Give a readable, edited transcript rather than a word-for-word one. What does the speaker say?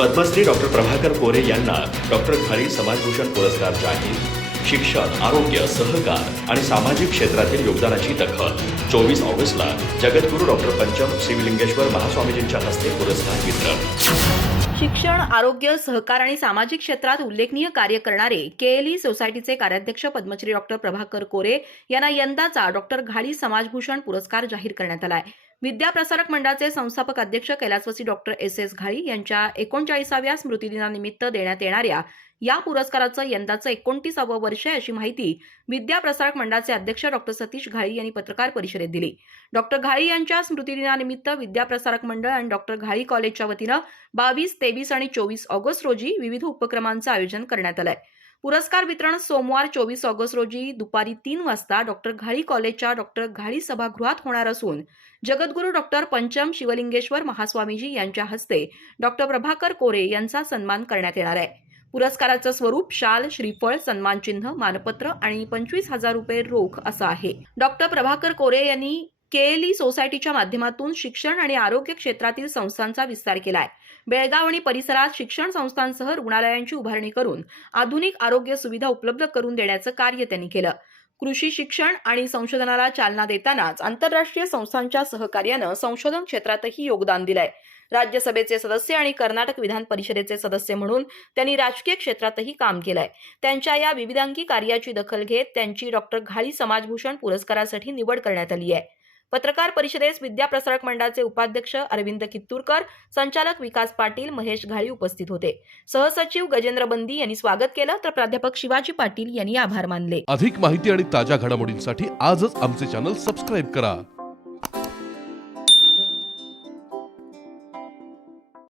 Padmashri doctor Prabhakar कोरे यांना doctor घाळी समाजभूषण पुरस्कार जाहीर. शिक्षण, आरोग्य, सहकार आणि सामाजिक क्षेत्रातील योगदानाची दखल. 24 ऑगस्टला जगद्गुरू डॉक्टर पंचम शिवलिंगेश्वर महास्वामीजींच्या हस्ते पुरस्कार वितरण. शिक्षण, आरोग्य, सहकार आणि सामाजिक क्षेत्रात उल्लेखनीय कार्य करणारे केएलई सोसायटीचे कार्याध्यक्ष पद्मश्री डॉक्टर प्रभाकर कोरे यांना यंदाचा डॉक्टर घाळी समाजभूषण पुरस्कार जाहीर करण्यात आला आहे. विद्याप्रसारक मंडळाचे संस्थापक अध्यक्ष कैलासवासी डॉक्टर एस घाळी यांच्या 39व्या स्मृतिदिनानिमित्त देण्यात येणाऱ्या या पुरस्काराचं यंदाचं 29वं वर्ष आहे, अशी माहिती विद्याप्रसारक मंडळाचे अध्यक्ष डॉक्टर सतीश घाळी यांनी पत्रकार परिषदेत दिली. डॉक्टर घाळी यांच्या स्मृतिदिनानिमित्त विद्याप्रसारक मंडळ आणि डॉक्टर घाळी कॉलेजच्या वतीनं 22, 23 आणि 24 ऑगस्ट रोजी विविध उपक्रमांचं आयोजन करण्यात आलंय. पुरस्कार वितरण सोमवार 24 ऑगस्ट रोजी दुपारी 3 वाजता डॉक्टर घाळी कॉलेजच्या डॉक्टर घाळी सभागृहात होणार असून जगद्गुरू डॉक्टर पंचम शिवलिंगेश्वर महास्वामीजी यांच्या हस्ते डॉक्टर प्रभाकर कोरे यांचा सन्मान करण्यात येणार आहे. पुरस्काराचं स्वरूप शाल, श्रीफळ, सन्मानचिन्ह, मानपत्र आणि 25,000 रुपये रोख असं आहे. डॉक्टर प्रभाकर कोरे यांनी केएलई सोसायटीच्या माध्यमातून शिक्षण आणि आरोग्य क्षेत्रातील संस्थांचा विस्तार केलाय. बेळगाव आणि परिसरात शिक्षण संस्थांसह रुग्णालयांची उभारणी करून आधुनिक आरोग्य सुविधा उपलब्ध करून देण्याचं कार्य त्यांनी केलं. कृषी शिक्षण आणि संशोधनाला चालना देतानाच आंतरराष्ट्रीय संस्थांच्या सहकार्यानं संशोधन क्षेत्रातही योगदान दिलंय. राज्यसभेचे सदस्य आणि कर्नाटक विधान परिषदेचे सदस्य म्हणून त्यांनी राजकीय क्षेत्रातही काम केलंय. त्यांच्या या विविधांगी कार्याची दखल घेत त्यांची डॉक्टर घाळी समाजभूषण पुरस्कारासाठी निवड करण्यात आली आहे. पत्रकार परिषदेस विद्याप्रसारक मंडळाचे उपाध्यक्ष अरविंद कित्तूरकर, संचालक विकास पाटील, महेश घाळी उपस्थित होते. सहसचिव गजेंद्र बंदी यांनी स्वागत केलं, तर प्राध्यापक शिवाजी पाटील यांनी आभार मानले. अधिक माहिती आणि ताज्या घडामोडींसाठी आजच आमचे चॅनल सबस्क्राईब करा.